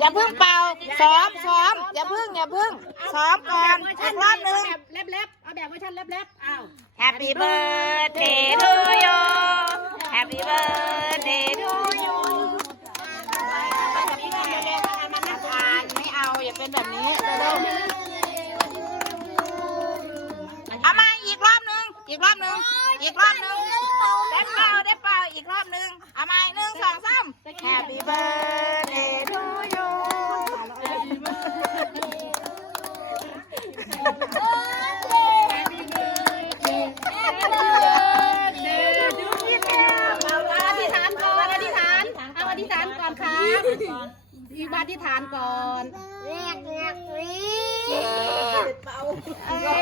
อย่าเพิ่งเป่าซ้อมซ้อมอย่าเพิ่งอย่าเพิ่งซ้อมก่อนอีกรอบหนึง แบบเล็บๆเอาแบบเวอร์ชันเล็บๆอ้าว Happy birthday to you Happy birthday to you ไม่เอาอย่าเป็นแบบนี้เร็วๆเอามาอีกรอบหนึง อีกรอบหนึง อีกรอบหนึง อธิษฐานก่อนครับอีกบาอธิษฐานก่อนเอ้ยทุกคนตบมือให้ดู